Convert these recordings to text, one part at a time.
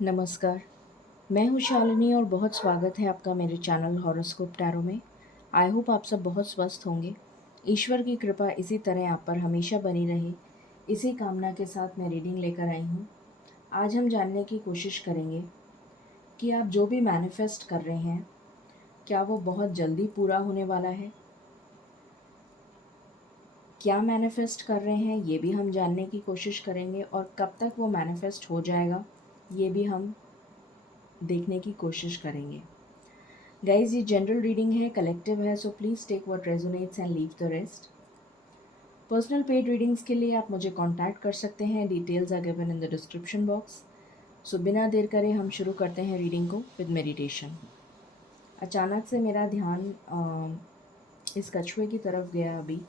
नमस्कार, मैं हूँ शालिनी और बहुत स्वागत है आपका मेरे चैनल हॉरोस्कोप टैरो में। आई होप आप सब बहुत स्वस्थ होंगे। ईश्वर की कृपा इसी तरह आप पर हमेशा बनी रहे, इसी कामना के साथ मैं रीडिंग लेकर आई हूँ। आज हम जानने की कोशिश करेंगे कि आप जो भी मैनिफेस्ट कर रहे हैं, क्या वो बहुत जल्दी पूरा होने वाला है? क्या मैनिफेस्ट कर रहे हैं ये भी हम जानने की कोशिश करेंगे और कब तक वो मैनिफेस्ट हो जाएगा ये भी हम देखने की कोशिश करेंगे। गाइज ये जनरल रीडिंग है, कलेक्टिव है, so please take what resonates and leave the rest. Personal paid readings के लिए आप मुझे कांटेक्ट कर सकते हैं, details are given in the description box. So बिना देर करे हम शुरू करते हैं रीडिंग को विद मेडिटेशन। अचानक से मेरा ध्यान इस कछुए की तरफ गया। अभी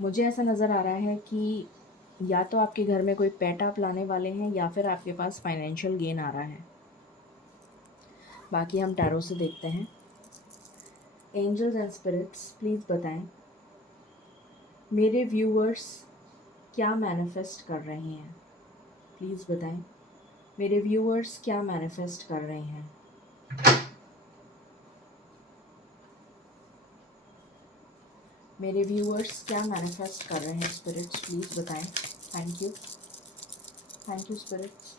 मुझे ऐसा नज़र आ रहा है कि या तो आपके घर में कोई पेट आप लाने वाले हैं या फिर आपके पास फाइनेंशियल गेन आ रहा है। बाकी हम टैरो से देखते हैं। एंजल्स एंड स्पिरिट्स प्लीज़ बताएं मेरे व्यूअर्स क्या मैनिफेस्ट कर रहे हैं। प्लीज़ बताएं मेरे व्यूअर्स क्या मैनिफेस्ट कर रहे हैं। मेरे व्यूअर्स क्या मैनिफेस्ट कर रहे हैं स्पिरिट्स प्लीज़ बताएं। Thank you spirits.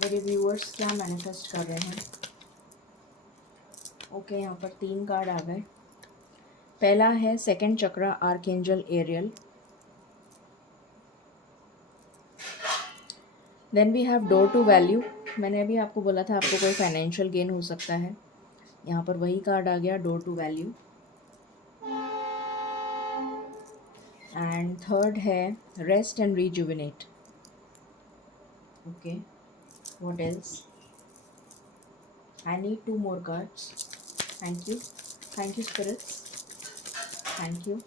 मेरे व्यूअर्स क्या मैनिफेस्ट कर रहे हैं। ओके, यहाँ पर 3 कार्ड आ गए। पहला है सेकंड चक्र, archangel Ariel. Then we have door to value. मैंने अभी आपको बोला था आपको कोई फाइनेंशियल गेन हो सकता है, यहाँ पर वही कार्ड आ गया, door to value. And third है rest and rejuvenate. Okay, what else? I need 2 more cards. Thank you spirits, thank you.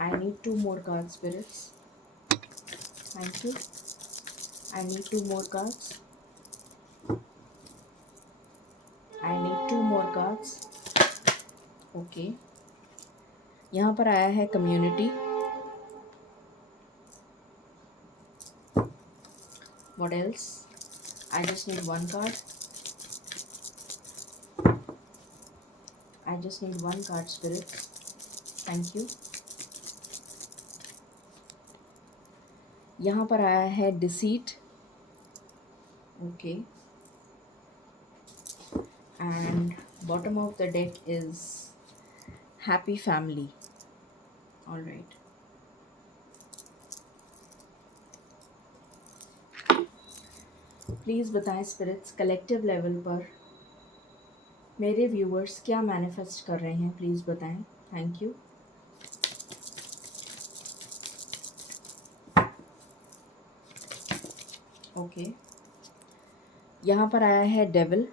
I need 2 more cards spirits. Thank you. I need 2 more cards. I need 2 more cards. Okay. यहाँ पर आया है community. What else? I just need 1 card. I just need 1 card spirits. Thank you. यहाँ पर आया है deceit. Okay. And bottom of the deck is happy family. All right. Please बताएं spirits collective level पर मेरे व्यूअर्स क्या manifest कर रहे हैं। प्लीज़ बताएं। Thank you. ओके, यहाँ पर आया है डेविल।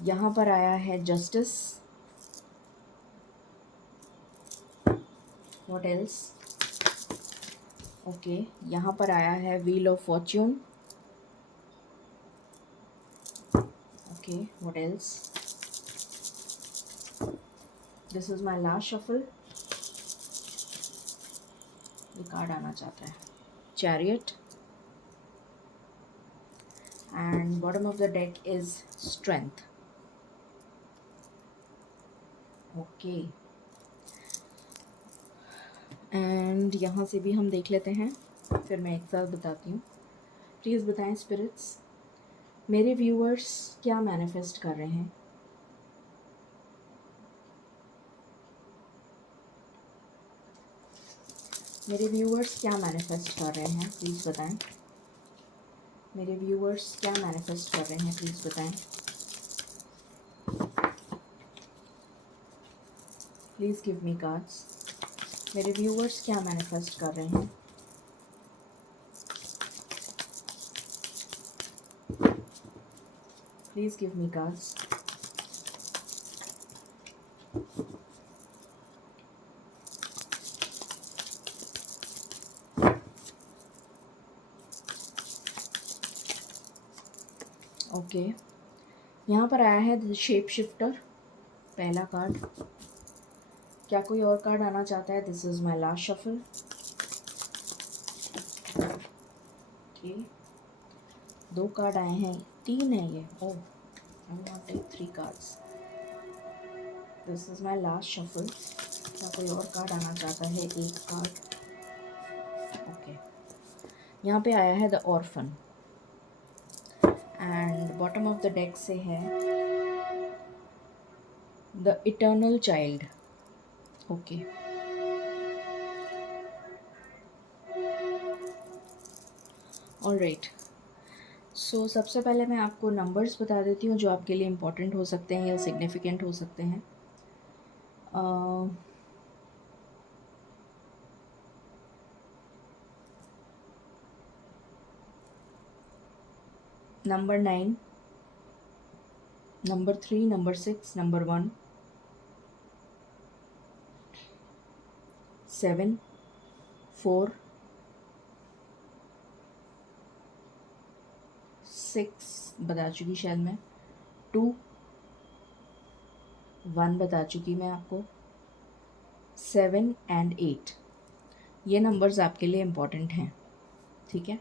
यहाँ पर आया है जस्टिस। What else? ओके, यहाँ पर आया है wheel of Fortune. Okay, what else? This is my last shuffle. ये कार्ड आना चाहता है, chariot. And bottom of the deck is strength. Okay, and यहाँ से भी हम देख लेते हैं, फिर मैं एक साथ बताती हूँ। प्लीज़ बताएं स्पिरिट्स मेरे व्यूअर्स क्या मैनिफेस्ट कर रहे हैं। मेरे व्यूअर्स क्या मैनिफेस्ट कर रहे हैं प्लीज़ बताएं। मेरे व्यूअर्स क्या मैनिफेस्ट कर रहे हैं प्लीज़ बताएं। Please give me cards. मेरे व्यूअर्स क्या मैनिफेस्ट कर रहे हैं। Please give me cards. Okay, यहाँ पर आया है द शेप शिफ्टर, पहला कार्ड। क्या कोई और कार्ड आना चाहता है? This is my last shuffle. Okay, 2 card आए हैं, 3 है ये। Oh, I will not take 3 cards. This is my last shuffle. क्या कोई और कार्ड आना चाहता है? 1 कार्ड। ओके, यहाँ पे आया है the orphan, and bottom of the deck से है the eternal child. Okay, alright. So सबसे पहले मैं आपको नंबर्स बता देती हूँ जो आपके लिए इम्पोर्टेंट हो सकते हैं या सिग्निफिकेंट हो सकते हैं। नंबर 9, नंबर 3, नंबर 6, नंबर 1, 7, 4, 6 बता चुकी शायद मैं, 2, 1 बता चुकी मैं आपको, 7 एंड 8। ये नंबर्स आपके लिए इम्पोर्टेंट हैं, ठीक है।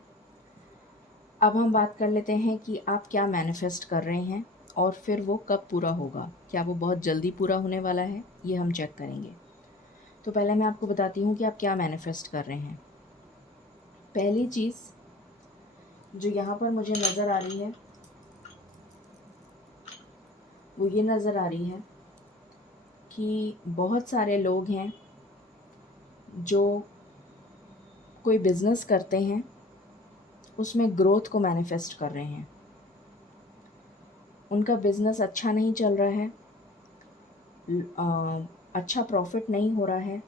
अब हम बात कर लेते हैं कि आप क्या मैनिफेस्ट कर रहे हैं और फिर वो कब पूरा होगा। क्या वो बहुत जल्दी पूरा होने वाला है, ये हम चेक करेंगे। तो पहले मैं आपको बताती हूँ कि आप क्या मैनिफेस्ट कर रहे हैं। पहली चीज़ जो यहाँ पर मुझे नज़र आ रही है वो ये नज़र आ रही है कि बहुत सारे लोग हैं जो कोई बिज़नेस करते हैं, उसमें ग्रोथ को मैनिफेस्ट कर रहे हैं। उनका बिज़नेस अच्छा नहीं चल रहा है, अच्छा प्रॉफिट नहीं हो रहा है,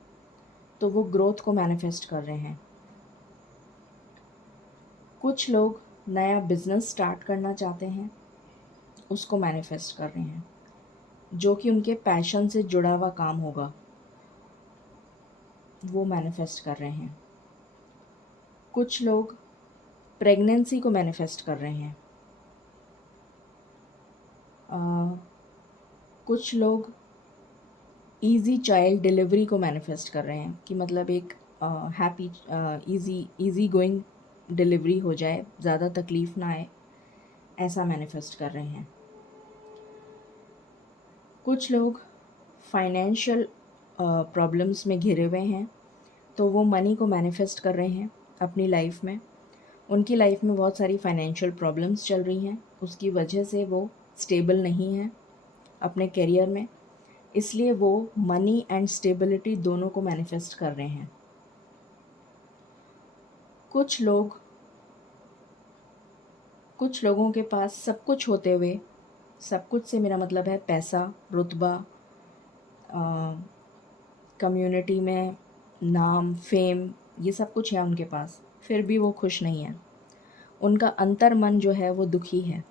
तो वो ग्रोथ को मैनिफेस्ट कर रहे हैं। कुछ लोग नया बिज़नेस स्टार्ट करना चाहते हैं, उसको मैनिफेस्ट कर रहे हैं, जो कि उनके पैशन से जुड़ा हुआ काम होगा, वो मैनिफेस्ट कर रहे हैं। कुछ लोग प्रेगनेंसी को मैनिफेस्ट कर रहे हैं। कुछ लोग इजी चाइल्ड डिलीवरी को मैनिफेस्ट कर रहे हैं कि मतलब एक हैप्पी इजी गोइंग डिलीवरी हो जाए, ज़्यादा तकलीफ़ ना आए, ऐसा मैनिफेस्ट कर रहे हैं। कुछ लोग फाइनेंशियल प्रॉब्लम्स में घिरे हुए हैं, तो वो मनी को मैनिफेस्ट कर रहे हैं अपनी लाइफ में। उनकी लाइफ में बहुत सारी फाइनेंशियल प्रॉब्लम्स चल रही हैं, उसकी वजह से वो स्टेबल नहीं हैं अपने करियर में, इसलिए वो मनी एंड स्टेबिलिटी दोनों को मैनिफेस्ट कर रहे हैं। कुछ लोगों के पास सब कुछ होते हुए, सब कुछ से मेरा मतलब है पैसा, रुतबा, कम्युनिटी में नाम, फेम, ये सब कुछ है उनके पास, फिर भी वो खुश नहीं है। उनका अंतर मन जो है वो दुखी है।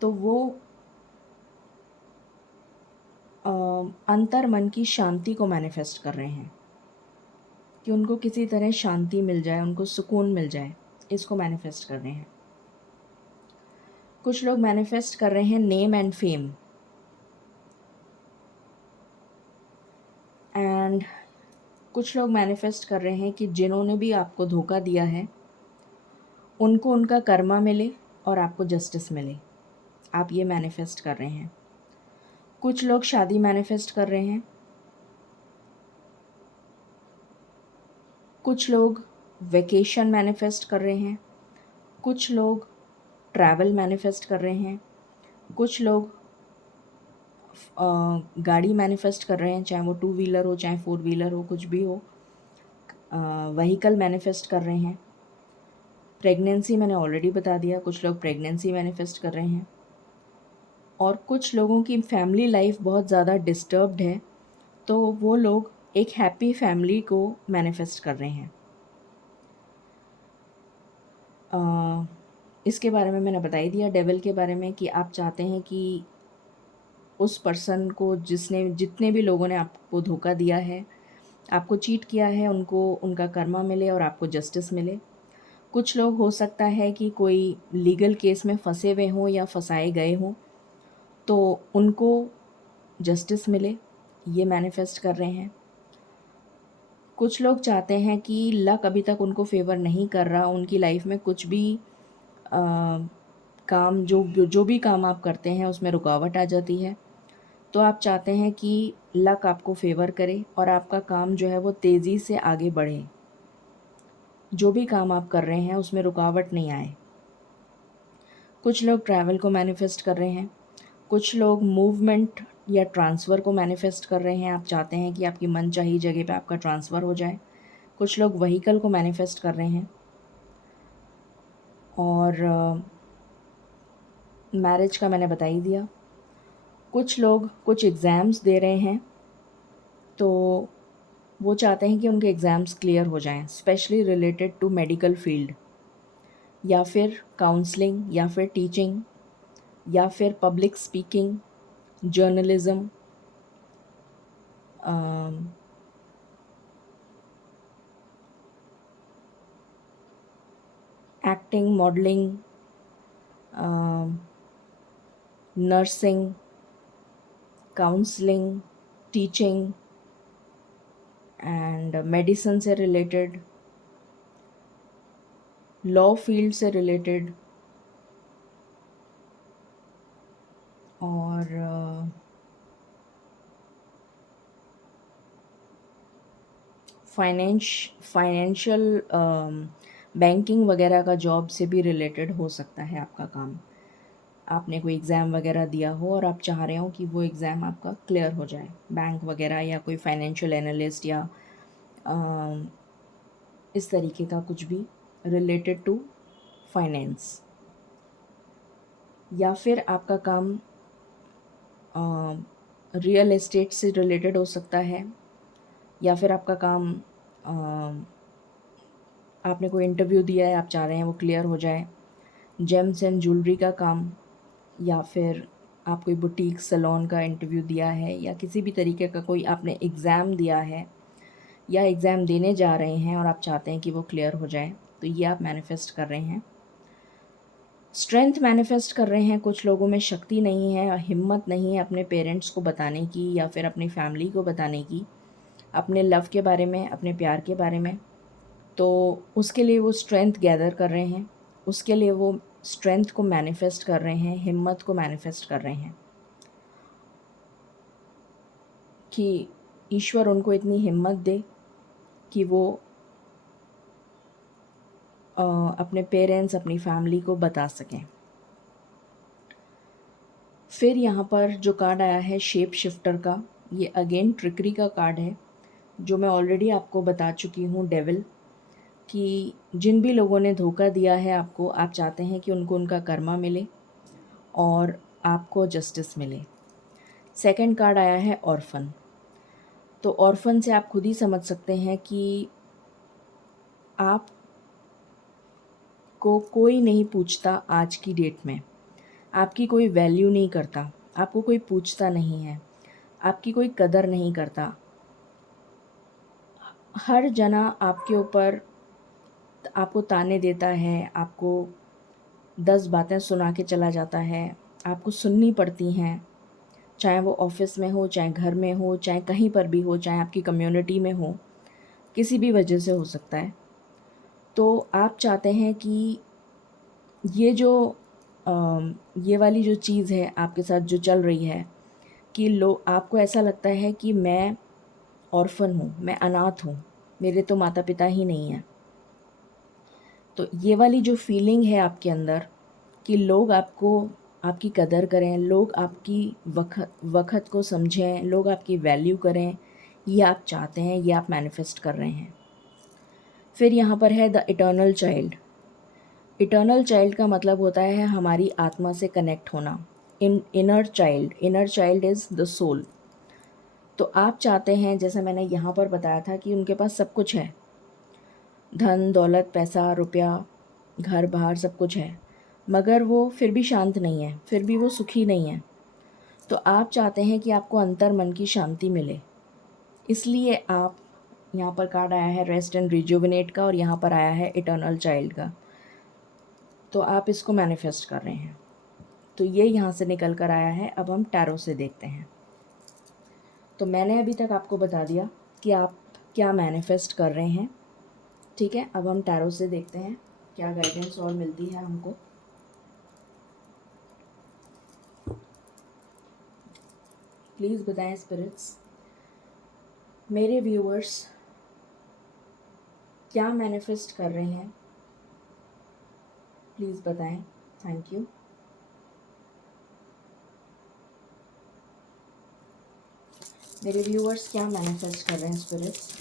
तो वो अंतर मन की शांति को मैनिफेस्ट कर रहे हैं कि उनको किसी तरह शांति मिल जाए, उनको सुकून मिल जाए, इसको मैनिफेस्ट कर रहे हैं। कुछ लोग मैनिफेस्ट कर रहे हैं नेम एंड फेम, एंड कुछ लोग मैनिफेस्ट कर रहे हैं कि जिन्होंने भी आपको धोखा दिया है उनको उनका कर्मा मिले और आपको जस्टिस मिले, आप ये मैनिफेस्ट कर रहे हैं। कुछ लोग शादी मैनिफेस्ट कर रहे हैं। कुछ लोग वेकेशन मैनिफेस्ट कर रहे हैं। कुछ लोग ट्रैवल मैनिफेस्ट कर रहे हैं। कुछ लोग गाड़ी मैनिफेस्ट कर रहे हैं, चाहे वो 2 व्हीलर हो, चाहे 4 व्हीलर हो, कुछ भी हो, व्हीकल मैनिफेस्ट कर रहे हैं। प्रेगनेंसी मैंने ऑलरेडी बता दिया, कुछ लोग प्रेगनेंसी मैनिफेस्ट कर रहे हैं। और कुछ लोगों की फैमिली लाइफ बहुत ज़्यादा डिस्टर्ब्ड है, तो वो लोग एक हैप्पी फैमिली को मैनिफेस्ट कर रहे हैं। इसके बारे में मैंने बता ही दिया, डेविल के बारे में, कि आप चाहते हैं कि उस पर्सन को जितने भी लोगों ने आपको धोखा दिया है, आपको चीट किया है, उनको उनका कर्मा मिले और आपको जस्टिस मिले। कुछ लोग हो सकता है कि कोई लीगल केस में फंसे हुए हों या फंसाए गए हों, तो उनको जस्टिस मिले, ये मैनिफेस्ट कर रहे हैं। कुछ लोग चाहते हैं कि लक अभी तक उनको फेवर नहीं कर रहा, उनकी लाइफ में कुछ भी काम जो भी काम आप करते हैं उसमें रुकावट आ जाती है। तो आप चाहते हैं कि लक आपको फेवर करे और आपका काम जो है वो तेज़ी से आगे बढ़े, जो भी काम आप कर रहे हैं उसमें रुकावट नहीं आए। कुछ लोग ट्रैवल को मैनिफेस्ट कर रहे हैं, कुछ लोग मूवमेंट या ट्रांसफ़र को मैनिफेस्ट कर रहे हैं। आप चाहते हैं कि आपकी मनचाही जगह पे आपका ट्रांसफ़र हो जाए। कुछ लोग व्हीकल को मैनिफेस्ट कर रहे हैं और मैरिज का मैंने बता ही दिया। कुछ लोग कुछ एग्ज़ाम्स दे रहे हैं, तो वो चाहते हैं कि उनके एग्ज़ाम्स क्लियर हो जाएं, specially related to medical field या फिर काउंसलिंग या फिर टीचिंग या फिर public speaking, journalism, acting, modelling, nursing, counselling, teaching and medicine से रिलेटेड, लॉ फील्ड से रिलेटेड और फाइनेंशियल बैंकिंग वगैरह का जॉब से भी रिलेटेड हो सकता है आपका काम। आपने कोई एग्ज़ाम वगैरह दिया हो और आप चाह रहे हो कि वो एग्ज़ाम आपका क्लियर हो जाए, बैंक वगैरह या कोई फाइनेंशियल एनालिस्ट या इस तरीके का कुछ भी रिलेटेड टू फाइनेंस। या फिर आपका काम रियल एस्टेट से रिलेटेड हो सकता है, या फिर आपका काम आपने कोई इंटरव्यू दिया है, आप चाह रहे हैं वो क्लियर हो जाए, जेम्स एंड ज्वेलरी का काम, या फिर आप कोई बुटीक सैलून का इंटरव्यू दिया है, या किसी भी तरीके का कोई आपने एग्ज़ाम दिया है या एग्ज़ाम देने जा रहे हैं और आप चाहते हैं कि वो क्लियर हो जाए, तो ये आप मैनिफेस्ट कर रहे हैं। स्ट्रेंथ मैनिफेस्ट कर रहे हैं। कुछ लोगों में शक्ति नहीं है, हिम्मत नहीं है अपने पेरेंट्स को बताने की या फिर अपनी फैमिली को बताने की, अपने लव के बारे में, अपने प्यार के बारे में। तो उसके लिए वो स्ट्रेंथ गैदर कर रहे हैं, उसके लिए वो स्ट्रेंथ को मैनिफेस्ट कर रहे हैं, हिम्मत को मैनिफेस्ट कर रहे हैं कि ईश्वर उनको इतनी हिम्मत दे कि वो अपने पेरेंट्स, अपनी फैमिली को बता सकें। फिर यहाँ पर जो कार्ड आया है शेप शिफ्टर का, ये अगेन ट्रिकरी का कार्ड है, जो मैं ऑलरेडी आपको बता चुकी हूँ, डेविल, कि जिन भी लोगों ने धोखा दिया है आपको, आप चाहते हैं कि उनको उनका कर्मा मिले और आपको जस्टिस मिले। सेकंड कार्ड आया है ऑर्फन। तो ऑर्फन से आप खुद ही समझ सकते हैं कि आप को कोई नहीं पूछता आज की डेट में, आपकी कोई वैल्यू नहीं करता, आपको कोई पूछता नहीं है, आपकी कोई कदर नहीं करता। हर जना आपके ऊपर आपको ताने देता है, आपको 10 बातें सुना के चला जाता है, आपको सुननी पड़ती हैं, चाहे वो ऑफ़िस में हो, चाहे घर में हो, चाहे कहीं पर भी हो, चाहे आपकी कम्युनिटी में हो, किसी भी वजह से हो सकता है। तो आप चाहते हैं कि ये जो ये वाली जो चीज़ है आपके साथ जो चल रही है, कि आपको ऐसा लगता है कि मैं ऑर्फन हूँ, मैं अनाथ हूँ, मेरे तो माता पिता ही नहीं हैं। तो ये वाली जो फीलिंग है आपके अंदर कि लोग आपको आपकी कदर करें, लोग आपकी वक़्त को समझें, लोग आपकी वैल्यू करें, ये आप चाहते हैं, ये आप मैनिफेस्ट कर रहे हैं। फिर यहाँ पर है the eternal child. Eternal child का मतलब होता है हमारी आत्मा से कनेक्ट होना। Inner child is the soul. तो आप चाहते हैं, जैसे मैंने यहाँ पर बताया था, कि उनके पास सब कुछ है, धन दौलत, पैसा, रुपया, घर बार सब कुछ है, मगर वो फिर भी शांत नहीं है, फिर भी वो सुखी नहीं है। तो आप चाहते हैं कि आपको अंतर मन की शांति मिले, इसलिए आप, यहाँ पर कार्ड आया है रेस्ट एंड रिजुविनेट का और यहाँ पर आया है इटर्नल चाइल्ड का। तो आप इसको मैनिफेस्ट कर रहे हैं। तो ये यहाँ से निकल कर आया है। अब हम टैरो से देखते हैं। तो मैंने अभी तक आपको बता दिया कि आप क्या मैनिफेस्ट कर रहे हैं, ठीक है। अब हम टैरो से देखते हैं क्या गाइडेंस और मिलती है हमको। प्लीज़ बताएं स्पिरिट्स, मेरे व्यूअर्स क्या मैनिफेस्ट कर रहे हैं, प्लीज़ बताएं। Thank you. मेरे व्यूअर्स क्या मैनिफेस्ट कर रहे हैं स्पिरिट्स,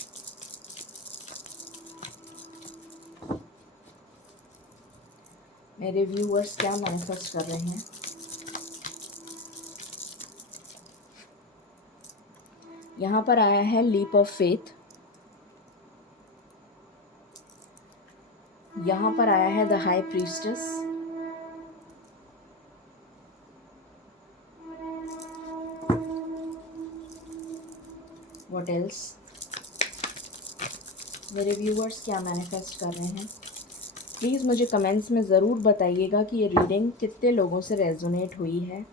मेरे व्यूअर्स क्या मैनिफेस्ट कर रहे हैं। यहाँ पर आया है लीप ऑफ फेथ, यहाँ पर आया है the high priestess, what else, मेरे व्यूअर्स क्या मैनिफेस्ट कर रहे हैं। प्लीज़ मुझे कमेंट्स में ज़रूर बताइएगा कि ये रीडिंग कितने लोगों से रेजोनेट हुई है।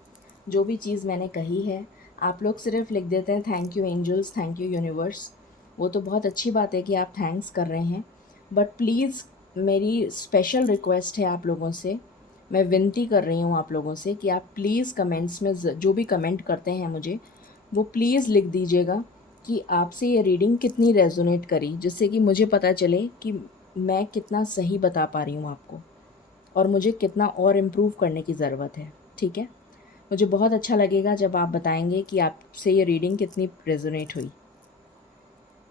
जो भी चीज़ मैंने कही है, आप लोग सिर्फ लिख देते हैं thank you angels, thank you universe. वो तो बहुत अच्छी बात है कि आप थैंक्स कर रहे हैं, बट प्लीज़ मेरी स्पेशल रिक्वेस्ट है आप लोगों से, मैं विनती कर रही हूँ आप लोगों से कि आप प्लीज़ कमेंट्स में जो भी कमेंट करते हैं मुझे, वो प्लीज़ लिख दीजिएगा कि आपसे ये रीडिंग कितनी रेजोनेट करी, जिससे कि मुझे पता चले कि मैं कितना सही बता पा रही हूँ आपको और मुझे कितना और इम्प्रूव करने की ज़रूरत है, ठीक है। मुझे बहुत अच्छा लगेगा जब आप बताएंगे कि आपसे ये रीडिंग कितनी रेजोनेट हुई।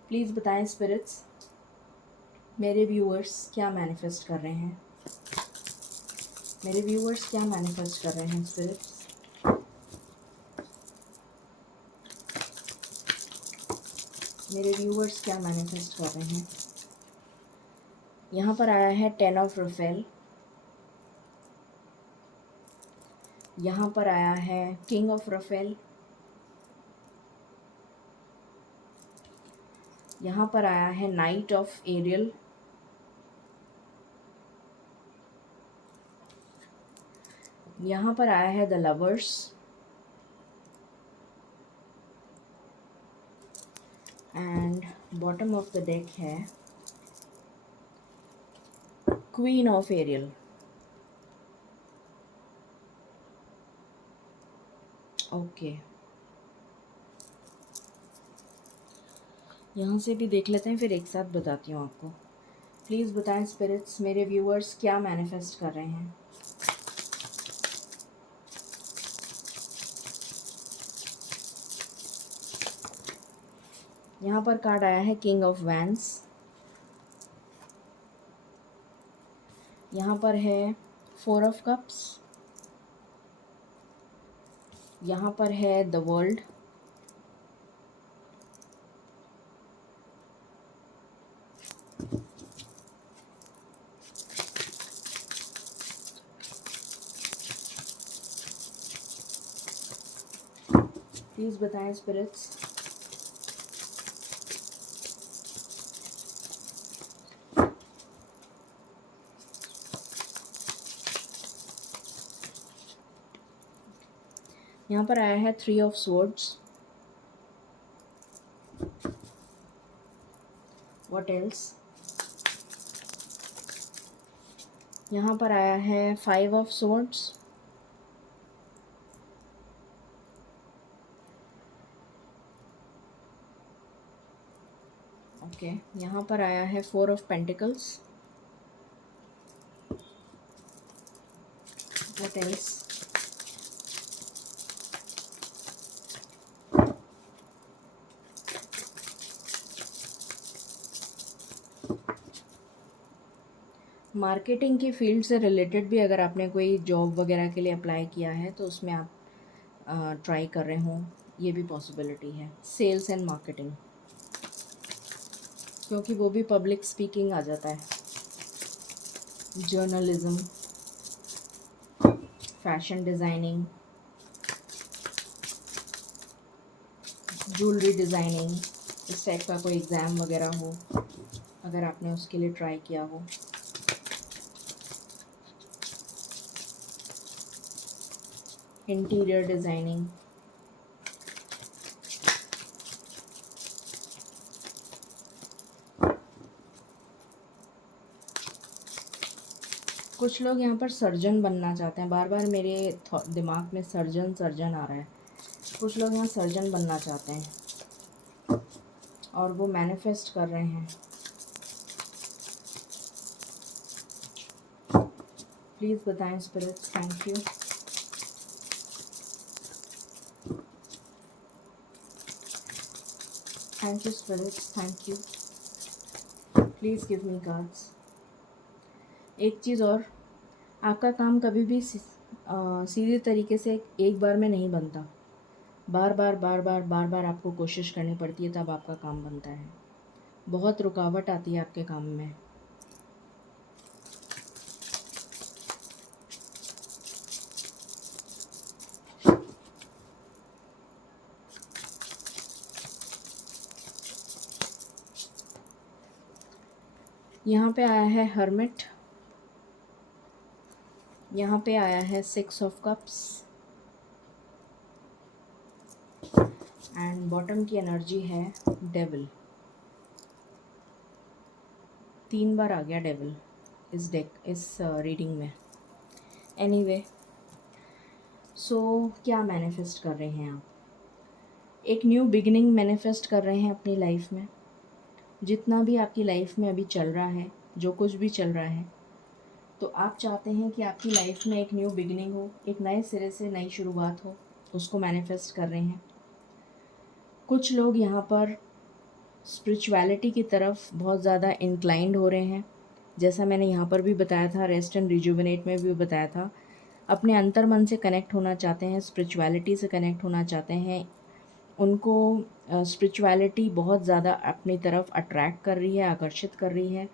प्लीज़ बताएं स्पिरिट्स, मेरे व्यूअर्स क्या मैनिफेस्ट कर रहे हैं, मेरे व्यूअर्स क्या मैनिफेस्ट कर रहे हैं स्पिरिट्स। मेरे व्यूअर्स क्या मैनिफेस्ट कर रहे हैं। यहाँ पर आया है 10 ऑफ रफेल, यहाँ पर आया है किंग ऑफ रफेल, यहाँ पर आया है नाइट ऑफ एरियल, यहाँ पर आया है the lovers, and bottom of the deck है क्वीन ऑफ एरियल। ओके, यहाँ से भी देख लेते हैं, फिर एक साथ बताती हूँ आपको। प्लीज़ बताएं स्पिरिट्स, मेरे व्यूअर्स क्या मैनिफेस्ट कर रहे हैं। यहाँ पर कार्ड आया है किंग ऑफ वैंस, यहाँ पर है 4 ऑफ कप्स, यहाँ पर है द वर्ल्ड, प्लीज़ बताएं स्पिरिट्स, यहाँ पर आया है 3 ऑफ स्वॉर्ड्स, व्हाट एल्स, यहाँ पर आया है 5 ऑफ स्वॉर्ड्स, ओके, यहाँ पर आया है 4 of pentacles, what else, marketing की फील्ड से रिलेटेड भी अगर आपने कोई जॉब वगैरह के लिए अप्लाई किया है तो उसमें आप ट्राई कर रहे हों, ये भी पॉसिबिलिटी है। सेल्स एंड मार्केटिंग, क्योंकि वो भी पब्लिक स्पीकिंग आ जाता है। Journalism, fashion designing, jewellery designing, इस टाइप का कोई एग्ज़ाम वगैरह हो, अगर आपने उसके लिए ट्राई किया हो। इंटीरियर डिज़ाइनिंग, कुछ लोग यहाँ पर सर्जन बनना चाहते हैं। बार बार मेरे दिमाग में सर्जन सर्जन आ रहा है। कुछ लोग यहाँ सर्जन बनना चाहते हैं और वो मैनिफेस्ट कर रहे हैं। प्लीज़ बताएं spirits. Thank you. Thank you spirits, thank you. Please give me cards. एक चीज़ और, आपका काम कभी भी सीधे तरीके से एक बार में नहीं बनता। बार बार बार बार बार बार आपको कोशिश करनी पड़ती है, तब आपका काम बनता है। बहुत रुकावट आती है आपके काम में। यहाँ पे आया है हर्मिट, यहाँ पे आया है 6 ऑफ कप्स एंड बॉटम की एनर्जी है डेविल। 3 बार आ गया डेविल इस रीडिंग में। एनीवे, सो क्या मैनिफेस्ट कर रहे हैं आप? एक न्यू बिगिनिंग मैनिफेस्ट कर रहे हैं अपनी लाइफ में। जितना भी आपकी लाइफ में अभी चल रहा है, जो कुछ भी चल रहा है, तो आप चाहते हैं कि आपकी लाइफ में एक न्यू बिगिनिंग हो, एक नए सिरे से नई शुरुआत हो, उसको मैनिफेस्ट कर रहे हैं। कुछ लोग यहाँ पर स्पिरिचुअलिटी की तरफ बहुत ज़्यादा इंक्लाइंड हो रहे हैं। जैसा मैंने यहाँ पर भी बताया था, रेस्ट एंड रिजुविनेट में भी बताया था, अपने अंतर मन से कनेक्ट होना चाहते हैं, स्पिरिचुअलिटी से कनेक्ट होना चाहते हैं। उनको स्पिरिचुअलिटी बहुत ज़्यादा अपनी तरफ अट्रैक्ट कर रही है, आकर्षित कर रही है।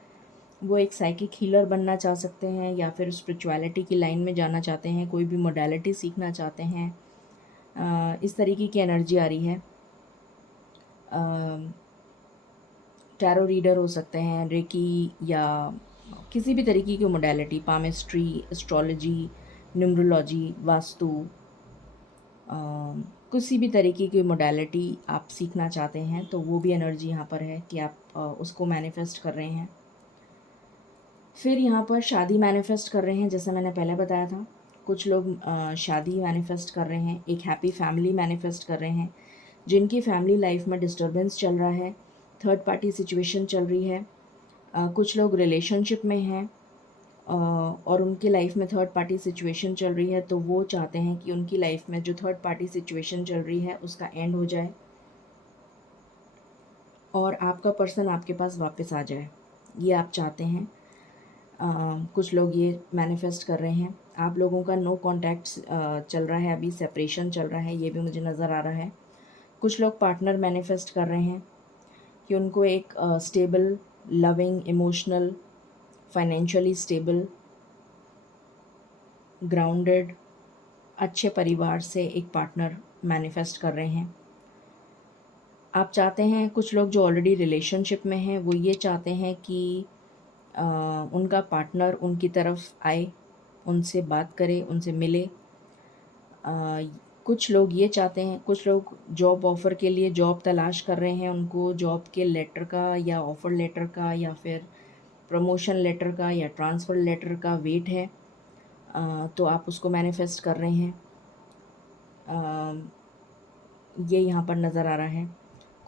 वो एक साइकिक हीलर बनना चाह सकते हैं या फिर स्पिरिचुअलिटी की लाइन में जाना चाहते हैं, कोई भी मोडालिटी सीखना चाहते हैं। इस तरीके की एनर्जी आ रही है। टैरो रीडर हो सकते हैं, रेकी या किसी भी तरीके की modality, palmistry, astrology, numerology, vastu, किसी भी तरीके की मोडालिटी आप सीखना चाहते हैं, तो वो भी एनर्जी यहाँ पर है कि आप उसको मैनिफेस्ट कर रहे हैं। फिर यहाँ पर शादी मैनिफेस्ट कर रहे हैं, जैसा मैंने पहले बताया था। कुछ लोग शादी मैनिफेस्ट कर रहे हैं, एक हैप्पी फैमिली मैनिफेस्ट कर रहे हैं। जिनकी फैमिली लाइफ में डिस्टर्बेंस चल रहा है, थर्ड पार्टी सिचुएशन चल रही है, कुछ लोग रिलेशनशिप में हैं और उनकी लाइफ में थर्ड पार्टी सिचुएशन चल रही है, तो वो चाहते हैं कि उनकी लाइफ में जो थर्ड पार्टी सिचुएशन चल रही है उसका एंड हो जाए और आपका पर्सन आपके पास वापस आ जाए, ये आप चाहते हैं। कुछ लोग ये मैनिफेस्ट कर रहे हैं। आप लोगों का नो कॉन्टैक्ट चल रहा है, अभी सेपरेशन चल रहा है, ये भी मुझे नज़र आ रहा है। कुछ लोग पार्टनर मैनिफेस्ट कर रहे हैं कि उनको एक stable, loving, emotional, financially stable, grounded, अच्छे परिवार से एक पार्टनर मैनिफेस्ट कर रहे हैं। आप चाहते हैं, कुछ लोग जो ऑलरेडी रिलेशनशिप में हैं वो ये चाहते हैं कि उनका पार्टनर उनकी तरफ आए, उनसे बात करे, उनसे मिले। कुछ लोग ये चाहते हैं, कुछ लोग जॉब ऑफ़र के लिए जॉब तलाश कर रहे हैं, उनको जॉब के लेटर का या ऑफ़र लेटर का या फिर प्रमोशन लेटर का या ट्रांसफ़र लेटर का वेट है, तो आप उसको मैनिफेस्ट कर रहे हैं। ये यहाँ पर नज़र आ रहा है।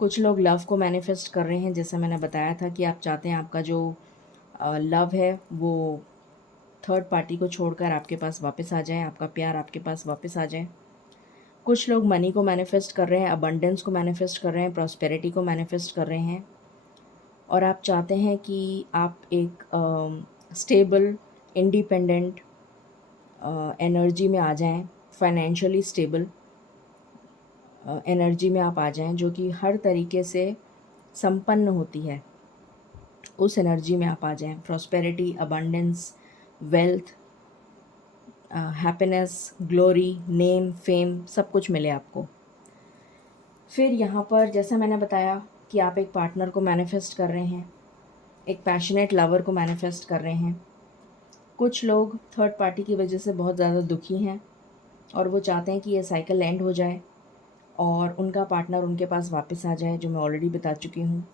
कुछ लोग लव को मैनिफेस्ट कर रहे हैं, जैसा मैंने बताया था कि आप चाहते हैं आपका जो लव है वो थर्ड पार्टी को छोड़कर आपके पास वापस आ जाए, आपका प्यार आपके पास वापस आ जाए। कुछ लोग मनी को मैनिफेस्ट कर रहे हैं, अबंडेंस को मैनिफेस्ट कर रहे हैं, प्रॉस्पेरिटी को मैनिफेस्ट कर रहे हैं और आप चाहते हैं कि आप एक स्टेबल, इंडिपेंडेंट एनर्जी में आ जाएं, फाइनेंशियली स्टेबल एनर्जी में आप आ जाएं, जो कि हर तरीके से संपन्न होती है, उस एनर्जी में आप आ जाएं। Prosperity, abundance, wealth, happiness, glory, name, fame, सब कुछ मिले आपको। फिर यहाँ पर जैसा मैंने बताया कि आप एक पार्टनर को मैनिफेस्ट कर रहे हैं, एक पैशनेट लवर को मैनिफेस्ट कर रहे हैं। कुछ लोग थर्ड पार्टी की वजह से बहुत ज़्यादा दुखी हैं, और वो चाहते हैं कि ये साइकिल एंड हो जाए और उनका पार्टनर उनके पास वापस आ जाए, जो मैं ऑलरेडी बता चुकी हूँ।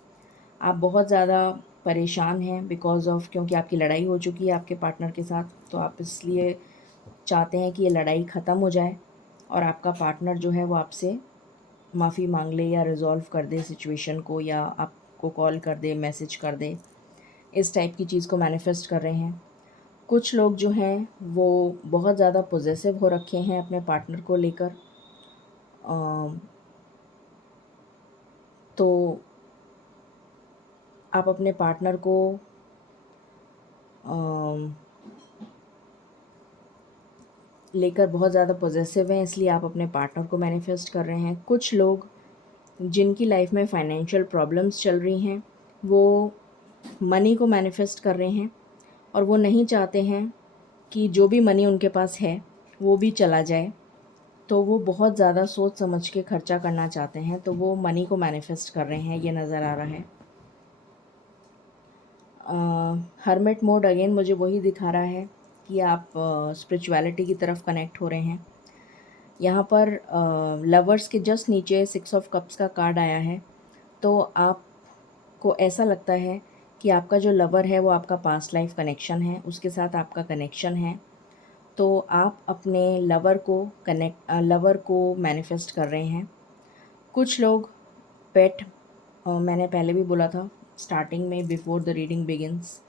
आप बहुत ज़्यादा परेशान हैं बिकॉज़ ऑफ, क्योंकि आपकी लड़ाई हो चुकी है आपके पार्टनर के साथ, तो आप इसलिए चाहते हैं कि ये लड़ाई ख़त्म हो जाए और आपका पार्टनर जो है वो आपसे माफ़ी मांग ले या रिज़ॉल्व कर दे सिचुएशन को, या आपको कॉल कर दे, मैसेज कर दे। इस टाइप की चीज़ को मैनिफेस्ट कर रहे हैं। कुछ लोग जो हैं वो बहुत ज़्यादा पॉसेसिव हो रखे हैं अपने पार्टनर को लेकर। तो आप अपने पार्टनर को लेकर बहुत ज़्यादा पॉसेसिव हैं, इसलिए आप अपने पार्टनर को मैनिफेस्ट कर रहे हैं। कुछ लोग जिनकी लाइफ में फाइनेंशियल प्रॉब्लम्स चल रही हैं, वो मनी को मैनिफेस्ट कर रहे हैं और वो नहीं चाहते हैं कि जो भी मनी उनके पास है वो भी चला जाए, तो वो बहुत ज़्यादा सोच समझ के खर्चा करना चाहते हैं, तो वो मनी को मैनिफेस्ट कर रहे हैं, ये नज़र आ रहा है। हर्मिट मोड अगेन मुझे वही दिखा रहा है कि आप स्पिरिचुअलिटी की तरफ कनेक्ट हो रहे हैं। यहाँ पर लवर्स के जस्ट नीचे 6 ऑफ कप्स का कार्ड आया है, तो आपको ऐसा लगता है कि आपका जो लवर है वो आपका पास्ट लाइफ कनेक्शन है, उसके साथ आपका कनेक्शन है। तो आप अपने लवर को मैनिफेस्ट कर रहे हैं। कुछ लोग पेट, मैंने पहले भी बोला था स्टार्टिंग में, बिफोर द रीडिंग बिगिंस,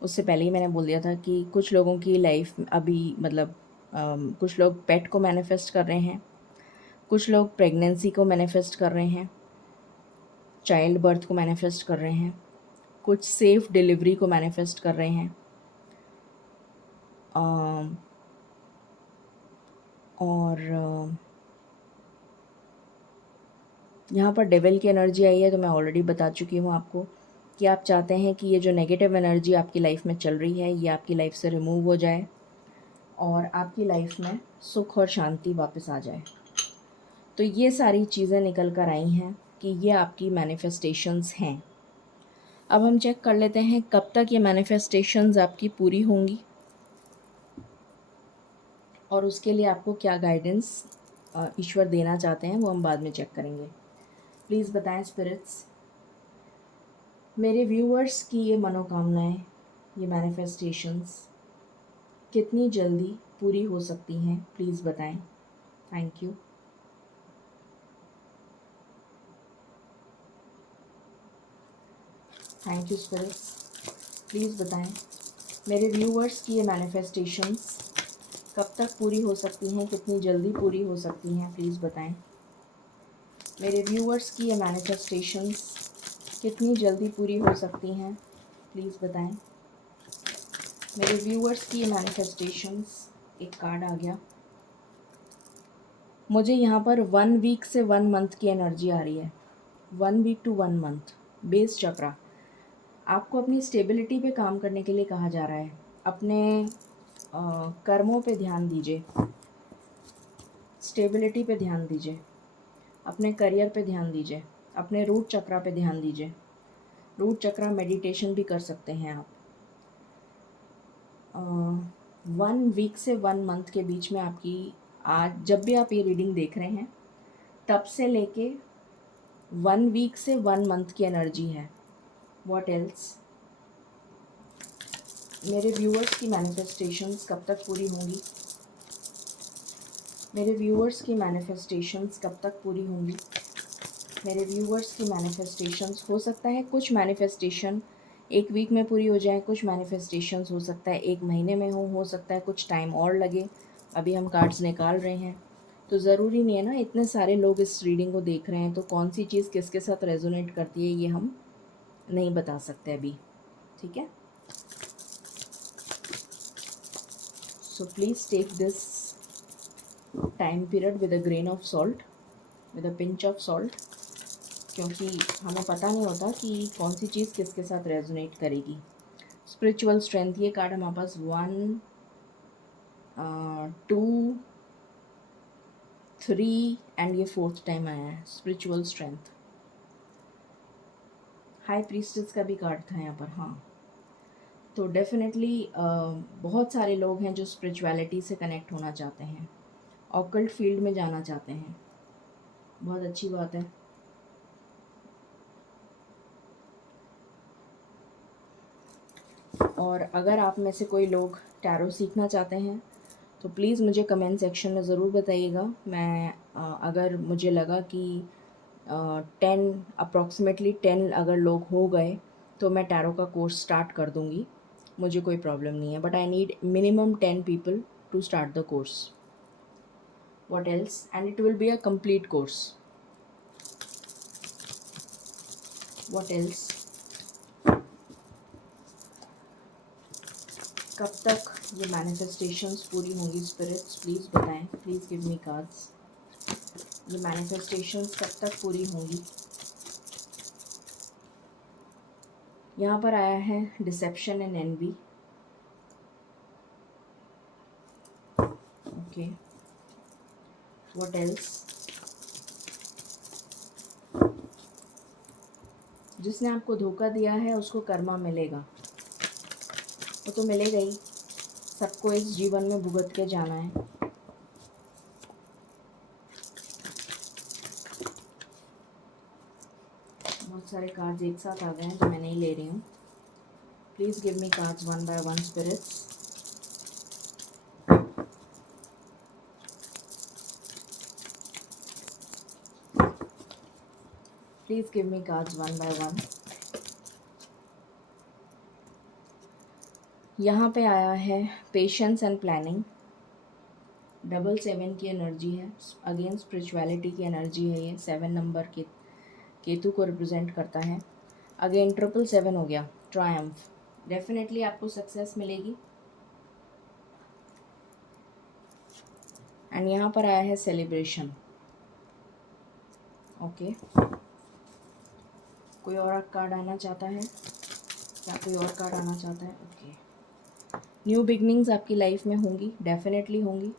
उससे पहले ही मैंने बोल दिया था कि कुछ लोगों की लाइफ अभी मतलब कुछ लोग पेट को मैनिफेस्ट कर रहे हैं, कुछ लोग प्रेगनेंसी को मैनिफेस्ट कर रहे हैं, चाइल्ड बर्थ को मैनिफेस्ट कर रहे हैं, कुछ सेफ़ डिलीवरी को मैनिफेस्ट कर रहे हैं। और यहाँ पर डेविल की एनर्जी आई है, तो मैं ऑलरेडी बता चुकी हूँ आपको कि आप चाहते हैं कि ये जो नेगेटिव एनर्जी आपकी लाइफ में चल रही है ये आपकी लाइफ से रिमूव हो जाए और आपकी लाइफ में सुख और शांति वापस आ जाए। तो ये सारी चीज़ें निकल कर आई हैं कि ये आपकी मैनिफेस्टेशंस हैं। अब हम चेक कर लेते हैं कब तक ये मैनिफेस्टेशंस आपकी पूरी होंगी और उसके लिए आपको क्या गाइडेंस ईश्वर देना चाहते हैं वो हम बाद में चेक करेंगे। प्लीज़ बताएं स्पिरिट्स, मेरे व्यूअर्स की ये मनोकामनाएं, ये मैनिफेस्टेशंस कितनी जल्दी पूरी हो सकती हैं, प्लीज़ बताएं। Thank you. Thank you spirits, please बताएं मेरे व्यूअर्स की ये मैनिफेस्टेशंस कब तक पूरी हो सकती हैं, कितनी जल्दी पूरी हो सकती हैं, प्लीज़ बताएं। मेरे व्यूअर्स की ये मैनिफेस्टेशंस कितनी जल्दी पूरी हो सकती हैं, प्लीज़ बताएं। मेरे व्यूअर्स की ये मैनिफेस्टेशंस, एक कार्ड आ गया, मुझे यहाँ पर 1 वीक से 1 मंथ की एनर्जी आ रही है। 1 वीक टू 1 मंथ, बेस चक्रा। आपको अपनी स्टेबिलिटी पे काम करने के लिए कहा जा रहा है। अपने कर्मों पे ध्यान दीजिए, स्टेबिलिटी पे ध्यान दीजिए, अपने करियर पे ध्यान दीजिए, अपने रूट चक्रा पे ध्यान दीजिए। रूट चक्रा मेडिटेशन भी कर सकते हैं आप। 1 वीक से 1 मंथ के बीच में आपकी, आज जब भी आप ये रीडिंग देख रहे हैं तब से लेके 1 वीक से 1 मंथ की एनर्जी है। What else? मेरे व्यूअर्स की मैनिफेस्टेशंस कब तक पूरी होंगी? मेरे व्यूअर्स की मैनिफेस्टेशंस कब तक पूरी होंगी? मेरे व्यूअर्स की मैनिफेस्टेशंस, हो सकता है कुछ मैनिफेस्टेशन 1 वीक में पूरी हो जाए, कुछ मैनिफेस्टेशंस हो सकता है 1 महीने में हो सकता है कुछ टाइम और लगे। अभी हम कार्ड्स निकाल रहे हैं, तो ज़रूरी नहीं है ना, इतने सारे लोग इस रीडिंग को देख रहे हैं, तो कौन सी चीज़ किसके साथ रेजोनेट करती है ये हम नहीं बता सकते अभी, ठीक है। So please take this time period with a grain of salt, with a pinch of salt, क्योंकि हमें पता नहीं होता कि कौन सी चीज़ किसके साथ रेजोनेट करेगी। स्पिरिचुअल स्ट्रेंथ, ये कार्ड हमारे पास 1 2 3 एंड ये 4th टाइम आया है। स्पिरिचुअल स्ट्रेंथ, हाई प्रीस्टेस का भी कार्ड था यहाँ पर। हाँ, तो डेफिनेटली बहुत सारे लोग हैं जो स्पिरिचुअलिटी से कनेक्ट होना चाहते हैं, ऑकल्ट फील्ड में जाना चाहते हैं, बहुत अच्छी बात है। और अगर आप में से कोई लोग टैरो सीखना चाहते हैं तो प्लीज़ मुझे कमेंट सेक्शन में ज़रूर बताइएगा। मैं अगर मुझे लगा कि 10 अप्रॉक्सीमेटली 10 अगर लोग हो गए तो मैं टैरो का कोर्स स्टार्ट कर दूँगी, मुझे कोई प्रॉब्लम नहीं है, but I need minimum 10 people to start the course. What else? And it will be a complete course. What else? कब तक ये मैनिफेस्टेशंस पूरी होंगी स्पिरिट्स, प्लीज़ बताएं, प्लीज़ गिव मी कार्ड्स। ये मैनिफेस्टेशंस कब तक पूरी होंगी? यहाँ पर आया है deception and envy. Okay, what else? जिसने आपको धोखा दिया है उसको कर्मा मिलेगा, वो तो मिलेगा ही, सबको इस जीवन में भुगत के जाना है। बहुत सारे कार्ड्स एक साथ आ गए हैं जो मैं नहीं ले रही हूँ। Please give me cards one by one spirits. Please give me cards one by one. यहाँ पे आया है पेशेंस एंड प्लानिंग, 7 की एनर्जी है, अगेन स्पिरिचुअलिटी की एनर्जी है। ये 7 नंबर के केतु को रिप्रेजेंट करता है। अगेन 777 हो गया, ट्रायम्फ। डेफिनेटली आपको सक्सेस मिलेगी। एंड यहाँ पर आया है सेलिब्रेशन। ओके, कोई और कार्ड आना चाहता है क्या? कोई और कार्ड आना चाहता है? ओके, न्यू बिगनिंग्स आपकी लाइफ में होंगी, डेफिनेटली होंगी।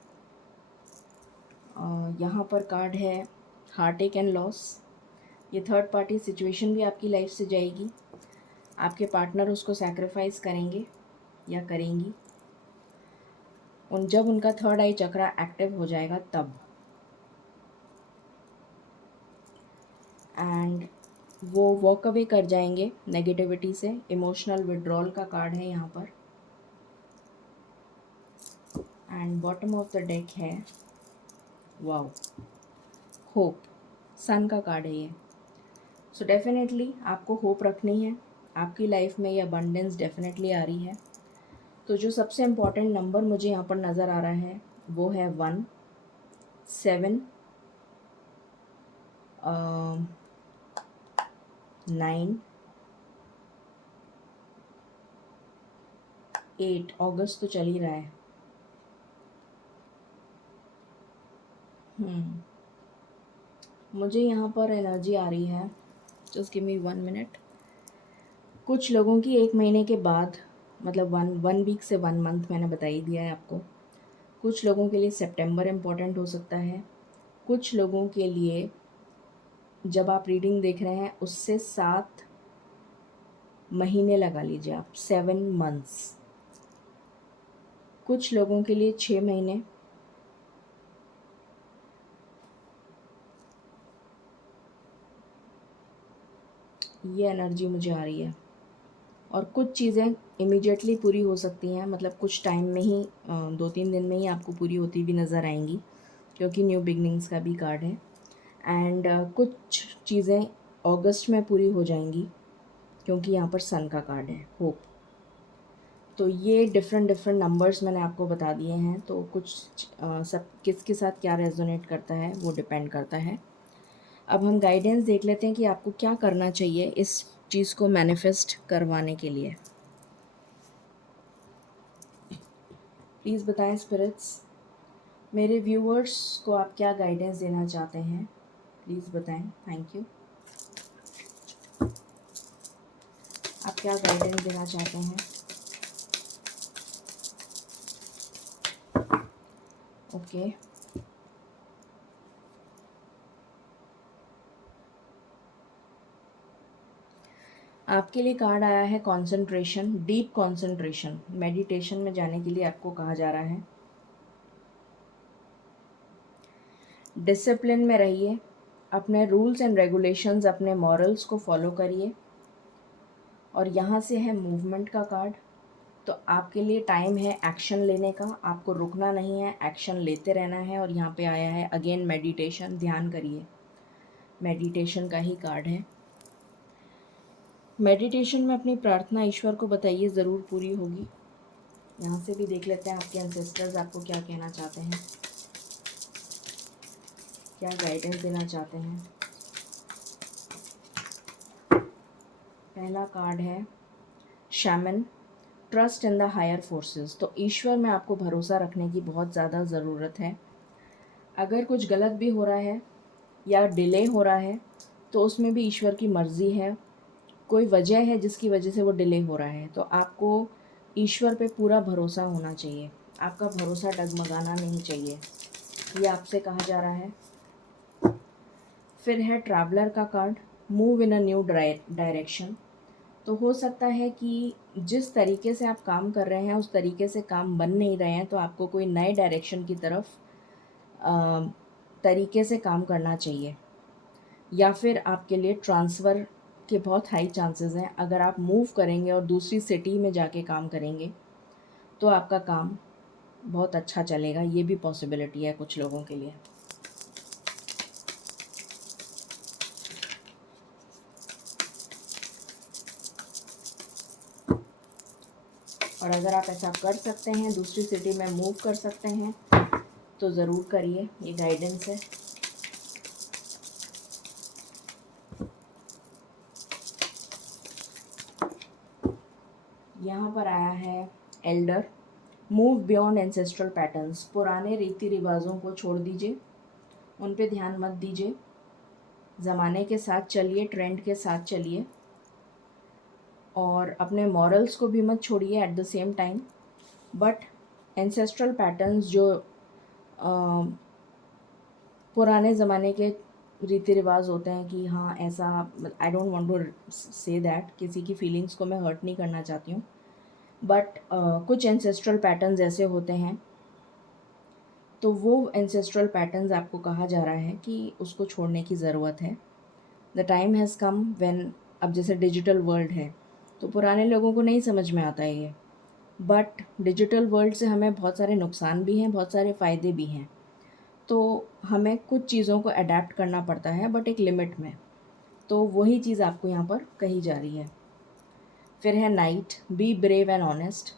यहाँ पर कार्ड है हार्ट एक एंड लॉस। ये थर्ड पार्टी सिचुएशन भी आपकी लाइफ से जाएगी, आपके पार्टनर उसको सैक्रिफाइस करेंगे या करेंगी, जब उनका थर्ड आई चक्रा एक्टिव हो जाएगा तब। एंड वो वॉक अवे कर जाएंगे नेगेटिविटी से। इमोशनल विड्रॉल का कार्ड है यहाँ पर। And bottom of the deck है वाओ, होप, सन का कार्ड है ये। सो डेफिनेटली आपको होप रखनी है, आपकी लाइफ में ये अबंडेंस डेफिनेटली आ रही है। तो जो सबसे इम्पॉर्टेंट नंबर मुझे यहाँ पर नज़र आ रहा है वो है 1, 7, 9, 8। अगस्त तो चल ही रहा है। मुझे यहाँ पर एनर्जी आ रही है, जस्ट गिव मी 1 मिनट। कुछ लोगों की 1 महीने के बाद, मतलब वन वीक से 1 मंथ, मैंने बता ही दिया है आपको। कुछ लोगों के लिए सितंबर इम्पोर्टेंट हो सकता है, कुछ लोगों के लिए जब आप रीडिंग देख रहे हैं उससे 7 महीने लगा लीजिए आप, 7 मंथ्स। कुछ लोगों के लिए 6 महीने, ये एनर्जी मुझे आ रही है। और कुछ चीज़ें इमीडिएटली पूरी हो सकती हैं, मतलब कुछ टाइम में ही, 2-3 दिन में ही आपको पूरी होती भी नज़र आएंगी, क्योंकि न्यू बिगनिंग्स का भी कार्ड है। एंड कुछ चीज़ें अगस्त में पूरी हो जाएंगी, क्योंकि यहाँ पर सन का कार्ड है, होप। तो ये डिफरेंट नंबर्स मैंने आपको बता दिए हैं। तो कुछ सब किसके साथ क्या रेजोनेट करता है वो डिपेंड करता है। अब हम गाइडेंस देख लेते हैं कि आपको क्या करना चाहिए इस चीज़ को मैनिफेस्ट करवाने के लिए। प्लीज़ बताएं स्पिरिट्स, मेरे व्यूअर्स को आप क्या गाइडेंस देना चाहते हैं, प्लीज़ बताएं। Thank you. आप क्या गाइडेंस देना चाहते हैं? ओके, आपके लिए कार्ड आया है कंसंट्रेशन, डीप कंसंट्रेशन। मेडिटेशन में जाने के लिए आपको कहा जा रहा है। डिसिप्लिन में रहिए, अपने रूल्स एंड रेगुलेशंस, अपने मॉरल्स को फॉलो करिए। और यहाँ से है मूवमेंट का कार्ड। तो आपके लिए टाइम है एक्शन लेने का, आपको रुकना नहीं है, एक्शन लेते रहना है। और यहाँ पे आया है अगेन मेडिटेशन, ध्यान करिए, मेडिटेशन का ही कार्ड है। मेडिटेशन में अपनी प्रार्थना ईश्वर को बताइए, ज़रूर पूरी होगी। यहाँ से भी देख लेते हैं आपके एंसेस्टर्स आपको क्या कहना चाहते हैं, क्या गाइडेंस देना चाहते हैं। पहला कार्ड है shaman, trust in the higher forces. तो ईश्वर में आपको भरोसा रखने की बहुत ज़्यादा ज़रूरत है। अगर कुछ गलत भी हो रहा है या डिले हो रहा है तो उसमें भी ईश्वर की मर्ज़ी है, कोई वजह है जिसकी वजह से वो डिले हो रहा है। तो आपको ईश्वर पे पूरा भरोसा होना चाहिए, आपका भरोसा डगमगाना नहीं चाहिए, ये आपसे कहा जा रहा है। फिर है ट्रैवलर का card, move in a new direction. तो हो सकता है कि जिस तरीके से आप काम कर रहे हैं उस तरीके से काम बन नहीं रहे हैं, तो आपको कोई नए डायरेक्शन की तरफ तरीके से काम करना चाहिए। या फिर आपके लिए ट्रांसफ़र के बहुत हाई चांसेस हैं। अगर आप मूव करेंगे और दूसरी सिटी में जाके काम करेंगे तो आपका काम बहुत अच्छा चलेगा, ये भी पॉसिबिलिटी है कुछ लोगों के लिए। और अगर आप ऐसा कर सकते हैं, दूसरी सिटी में मूव कर सकते हैं, तो ज़रूर करिए, ये गाइडेंस है। यहाँ पर आया है Elder, move beyond ancestral patterns. पुराने रीति रिवाजों को छोड़ दीजिए, उन पे ध्यान मत दीजिए, ज़माने के साथ चलिए, ट्रेंड के साथ चलिए, और अपने मॉरल्स को भी मत छोड़िए at the same time. But ancestral patterns जो पुराने ज़माने के रीति रिवाज होते हैं कि हाँ ऐसा, I don't want to say that, किसी की फीलिंग्स को मैं हर्ट नहीं करना चाहती हूँ, बट कुछ एंसेस्ट्रल पैटर्न्स ऐसे होते हैं, तो वो एंसेस्ट्रल पैटर्न्स आपको कहा जा रहा है कि उसको छोड़ने की ज़रूरत है। The time has come when, अब जैसे डिजिटल वर्ल्ड है तो पुराने लोगों को नहीं समझ में आता है ये, बट डिजिटल वर्ल्ड से हमें बहुत सारे नुकसान भी हैं, बहुत सारे फ़ायदे भी हैं। तो हमें कुछ चीज़ों को अडेप्ट करना पड़ता है, बट एक लिमिट में। तो वही चीज़ आपको यहाँ पर कही जा रही है। फिर है night, be brave and honest.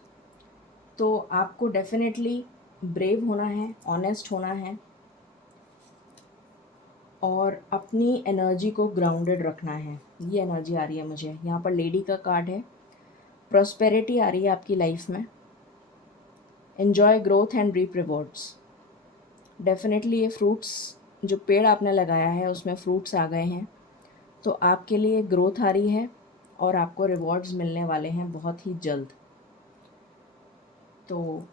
तो आपको डेफिनेटली ब्रेव होना है, ऑनेस्ट होना है, और अपनी एनर्जी को ग्राउंडेड रखना है। ये एनर्जी आ रही है मुझे। यहाँ पर लेडी का कार्ड है, प्रॉस्पेरिटी आ रही है आपकी लाइफ में, enjoy growth and reap rewards. Definitely ये फ्रूट्स, जो पेड़ आपने लगाया है उसमें फ्रूट्स आ गए हैं, तो आपके लिए ग्रोथ आ रही है और आपको रिवॉर्ड्स मिलने वाले हैं बहुत ही जल्द। तो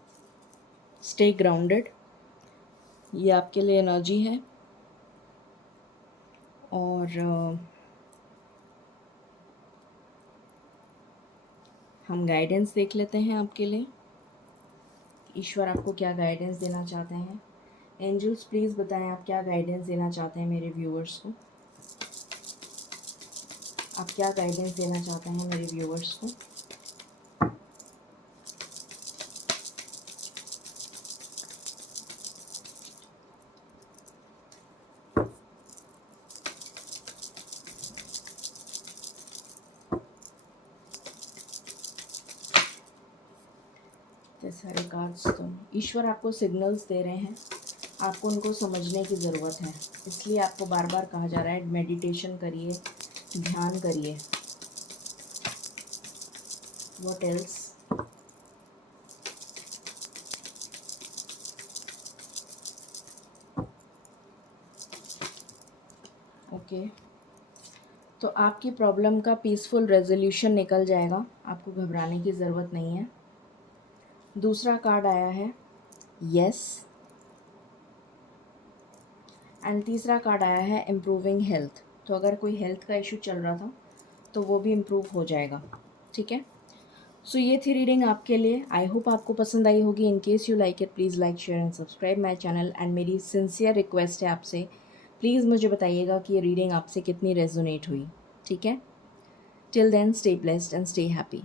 स्टे ग्राउंडेड, ये आपके लिए एनर्जी है। और हम गाइडेंस देख लेते हैं आपके लिए, ईश्वर आपको क्या गाइडेंस देना चाहते हैं। एंजल्स प्लीज़ बताएं आप क्या गाइडेंस देना चाहते हैं मेरे व्यूअर्स को, आप क्या गाइडेंस देना चाहते हैं मेरे व्यूअर्स को। ये सारे कार्ड्स, तो ईश्वर आपको सिग्नल्स दे रहे हैं, आपको उनको समझने की ज़रूरत है, इसलिए आपको बार बार कहा जा रहा है मेडिटेशन करिए, ध्यान करिए। What else? ओके, तो आपकी प्रॉब्लम का पीसफुल रेजोल्यूशन निकल जाएगा, आपको घबराने की ज़रूरत नहीं है। दूसरा कार्ड आया है यस, एंड तीसरा कार्ड आया है इम्प्रूविंग हेल्थ। तो अगर कोई हेल्थ का इशू चल रहा था तो वो भी इम्प्रूव हो जाएगा, ठीक है। सो ये थी रीडिंग आपके लिए। आई होप आपको पसंद आई होगी। In case you like it, please like share and subscribe my channel. And मेरी सिंसियर रिक्वेस्ट है आपसे, प्लीज़ मुझे बताइएगा कि ये रीडिंग आपसे कितनी रेजोनेट हुई। ठीक है, till then stay blessed and stay happy.